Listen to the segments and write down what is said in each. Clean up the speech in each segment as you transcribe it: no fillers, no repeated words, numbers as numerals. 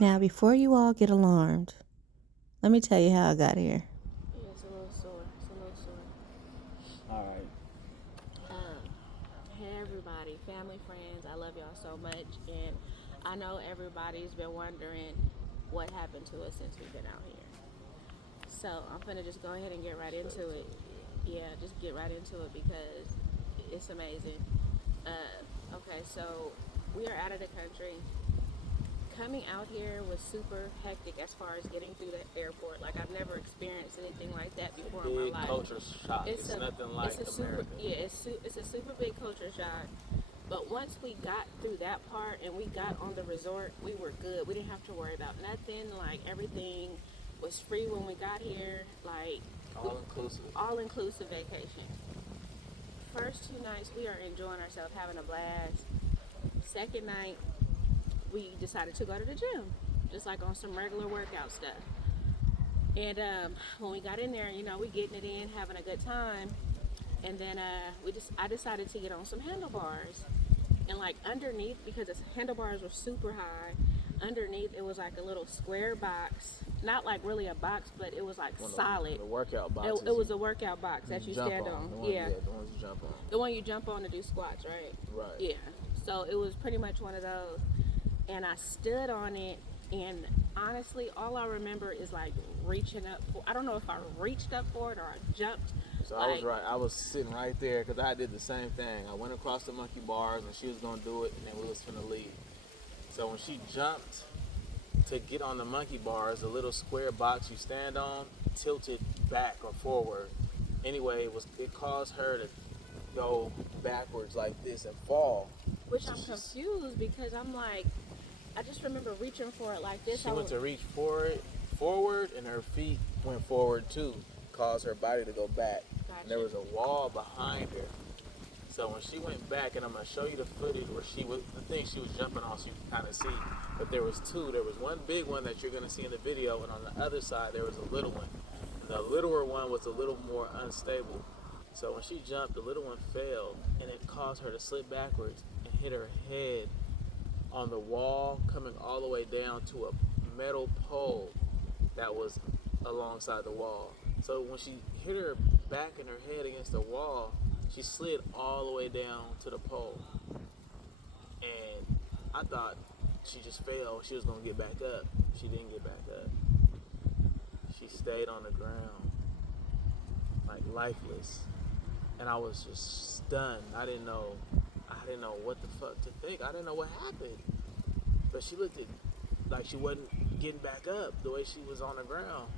Now, before you all get alarmed, let me tell you how I got here. Yeah, it's a little sore. It's a little sore. All right. Hey everybody, family, friends, I love y'all so much, and I know everybody's been wondering what happened to us since we've been out here. So I'm gonna just go ahead and get right into it. Yeah, just get right into it because it's amazing. Okay, so we are out of the country. Coming out here was super hectic as far as getting through the airport. Like I've never experienced anything like that before in my Big life. culture shock. It's It's a nothing like it's a super America. yeah it's a super big culture shock. But once we got through that part and we got on the resort, we were good. We didn't have to worry about nothing. Like everything was free when we got here. Like All inclusive. all inclusive vacation. First 2 nights we are enjoying ourselves, having a blast. Second night we decided to go to the gym, just like on some regular workout stuff. And when we got in there, we getting it in, having a good time. And then I decided to get on some handlebars. And like underneath, because the handlebars were super high, underneath it was like a little square box, not like really a box, but it was like solid. The workout boxes. It was a workout box that you jump stand on. Yeah, the ones you jump on. The one you jump on to do squats, right? Right. Yeah. So it was pretty much one of those. And I stood on it, and honestly, all I remember is like reaching up for, I don't know if I reached up for it or I jumped. So I was right. I was sitting right there because I did the same thing. I went across the monkey bars and she was gonna do it, and then we was finna leave. So when she jumped to get on the monkey bars, the little square box you stand on tilted back or forward. Anyway, it caused her to go backwards like this and fall. Which I'm confused because I'm like, I just remember reaching for it like this. She went to reach for it forward, and her feet went forward too, caused her body to go back. Gotcha. And there was a wall behind her. So when she went back, and I'm gonna show you the footage where the thing she was jumping on, so you can kind of see. But there was two. There was one big one that you're gonna see in the video, and on the other side there was a little one. And the littler one was a little more unstable. So when she jumped, the little one fell, and it caused her to slip backwards and hit her head on the wall, coming all the way down to a metal pole that was alongside the wall. So when she hit her back and her head against the wall, she slid all the way down to the pole. And I thought she just fell. She was going to get back up. She didn't get back up. She stayed on the ground, like lifeless. And I was just stunned. I didn't know what the fuck to think. I didn't know what happened. But she looked like she wasn't getting back up the way she was on the ground.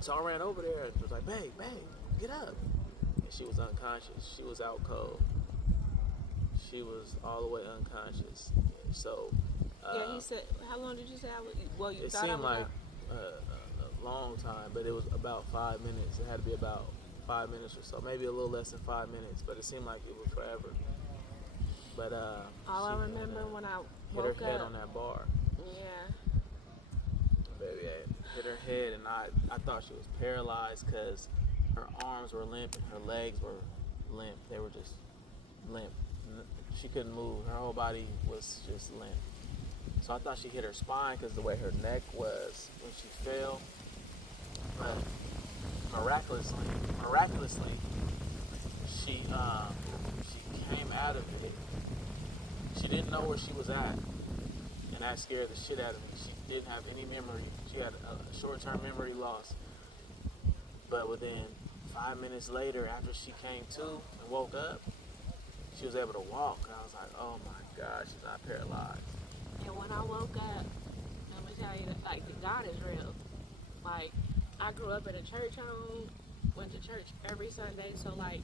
So I ran over there and was like, babe, get up. And she was unconscious. She was out cold. She was all the way unconscious. So yeah, he said, how long did you say I was? Well, you it thought I seemed was like out? a long time, but it was about 5 minutes. It had to be about 5 minutes or so, maybe a little less than 5 minutes, but it seemed like it was forever. But all I remember when I hit woke her head up, on that bar. yeah, Baby, I hit her head, and I thought she was paralyzed because her arms were limp and her legs were limp. They were just limp. She couldn't move. Her whole body was just limp. So I thought she hit her spine because the way her neck was when she fell. But miraculously, she came out of it. She didn't know where she was at, and that scared the shit out of me. She didn't have any memory. She had a short-term memory loss. But within 5 minutes later, after she came to and woke up, she was able to walk. And I was like, oh my God, she's not paralyzed. and when I woke up, I'm gonna tell you that like God is real. Like I grew up in a church home, went to church every Sunday, so like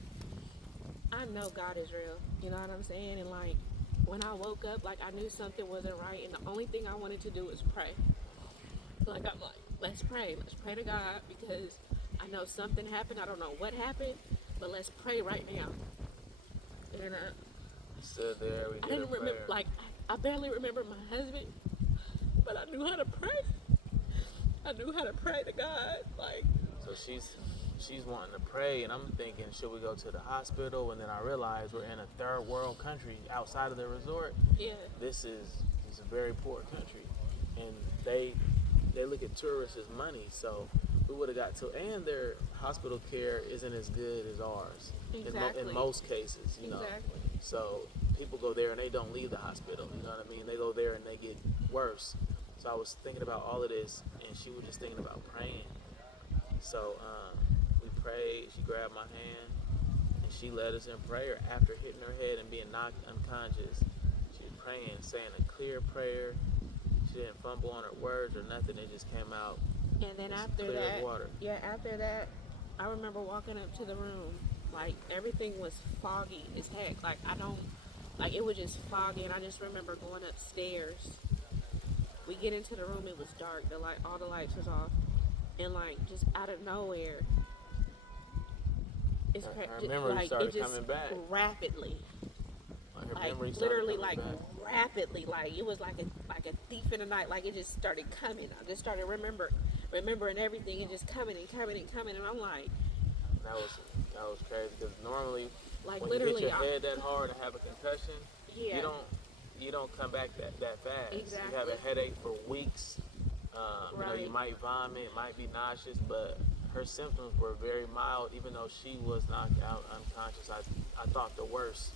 I know God is real. You know what I'm saying? And like when I woke up, like I knew something wasn't right, and the only thing I wanted to do was pray. Like I'm like, let's pray to God because I know something happened. I don't know what happened, but let's pray right now. And Stood there, we I did a didn't remember, prayer. like I barely remember my husband, but I knew how to pray. I knew how to pray to God. Like So she's wanting to pray, and I'm thinking, should we go to the hospital? And then I realized we're in a third world country outside of the resort. yeah, This is a very poor country. and they look at tourists as money. So we would have got to, and their hospital care isn't as good as ours Exactly. in most cases, you know. Exactly. So people go there and they don't leave the hospital. You know what I mean? They go there and they get worse. So I was thinking about all of this, and she was just thinking about praying. So we prayed. She grabbed my hand, and she led us in prayer. After hitting her head and being knocked unconscious, she was praying, saying a clear prayer. She didn't fumble on her words or nothing. It just came out. And then It's after clear as that, water. after that, I remember walking up to the room, like everything was foggy as heck. Like it was just foggy, and I just remember going upstairs. We get into the room, it was dark. All the lights was off, and like just out of nowhere, Her memory like started it just coming back. rapidly, Her like memory started literally, coming like back. rapidly, like it was like a thief in the night. Like it just started coming. I just started remembering everything and just coming and coming and coming, and I'm like, That was crazy because normally like when literally, you hit your head that hard and have a concussion, yeah, you don't come back that fast. Exactly. You have a headache for weeks. You know, you Right. might vomit, might be nauseous, but her symptoms were very mild. Even though she was knocked out unconscious, I thought the worst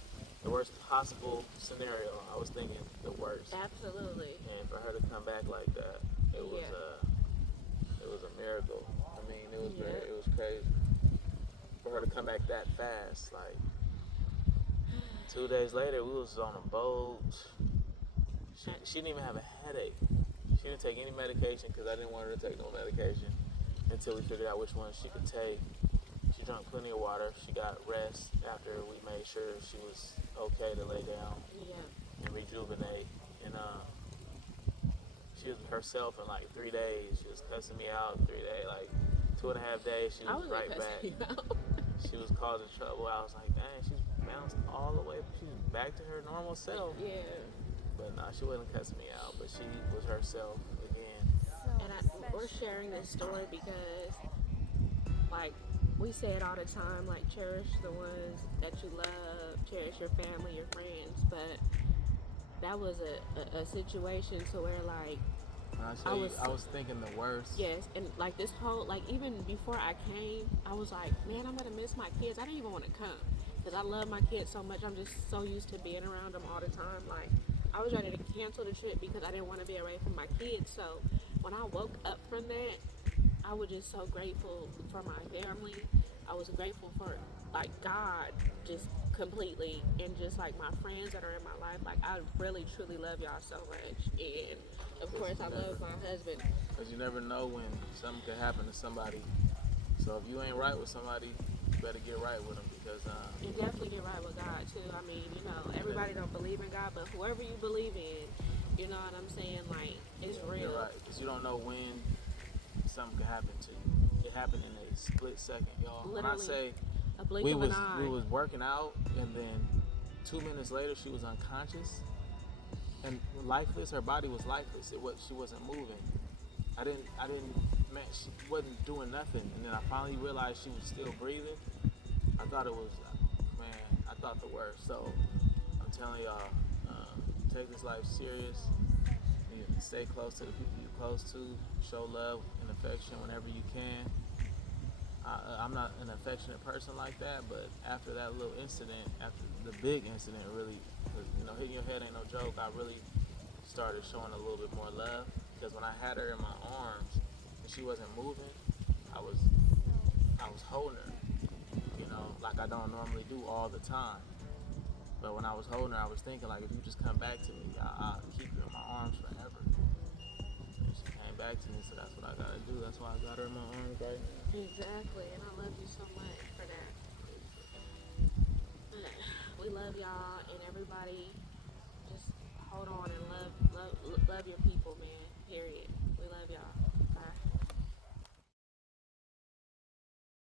possible scenario. I was thinking the worst, absolutely, and for her to come back like that, it was Yeah. it was a miracle. I mean, it was Yeah. it was crazy for her to come back that fast. Like 2 days later, we was on a boat. She didn't even have a headache. She didn't take any medication because I didn't want her to take no medication until we figured out which one she could take. She drank plenty of water. She got rest after we made sure she was okay to lay down yeah. and rejuvenate. And she was herself in like 3 days. She was cussing me out in 3 days. Like 2.5 days, she I was was right like, back. She was causing trouble. I was like, dang, she's bounced all the way. She's back to her normal self. Yeah. But nah, she wasn't cussing me out. But she was herself again. And we're sharing this story because, like, we say it all the time, like, cherish the ones that you love, cherish your family, your friends. But that was a situation to where, like, When I tell you, I was thinking the worst. yes, and like this whole, like even before I came, I was like, man, I'm gonna miss my kids. I didn't even want to come because I love my kids so much. I'm just so used to being around them all the time. Like, I was ready to cancel the trip because I didn't want to be away from my kids. So when I woke up from that, I was just so grateful for my family. I was grateful for like God just completely, and just like my friends that are in my life. Like, I really truly love y'all so much, and of course I love my husband. Because you never know when something could happen to somebody. So if you ain't right with somebody, you better get right with them because And definitely get right with God too. I mean, you know, everybody don't believe in God, but whoever you believe in, you know what I'm saying? Like, it's real. you're right. Because you don't know when something could happen to you. It happened in a split second, y'all. When I Literally, say a blink we of was an eye. we was working out, and then 2 minutes later she was unconscious and lifeless. Her body was lifeless. She wasn't moving. I didn't man, she wasn't doing nothing. And then I finally realized she was still breathing. I thought it was, man, I thought the worst. So I'm telling y'all, take this life serious. You stay close to the people you're close to. Show love and affection whenever you can. I'm not an affectionate person like that, but after that little incident, after the big incident, really, 'cause, you know, hitting your head ain't no joke. I really started showing a little bit more love because when I had her in my arms and she wasn't moving, I was holding her, you know, like I don't normally do all the time. But when I was holding her, I was thinking like, if you just come back to me, I'll keep you in my arms forever. And she came back to me, so that's what I gotta do. That's why I got her in my arms right now. Exactly, and I love you so much for that. We love y'all, and everybody just hold on and love your people, man. Period. We love y'all.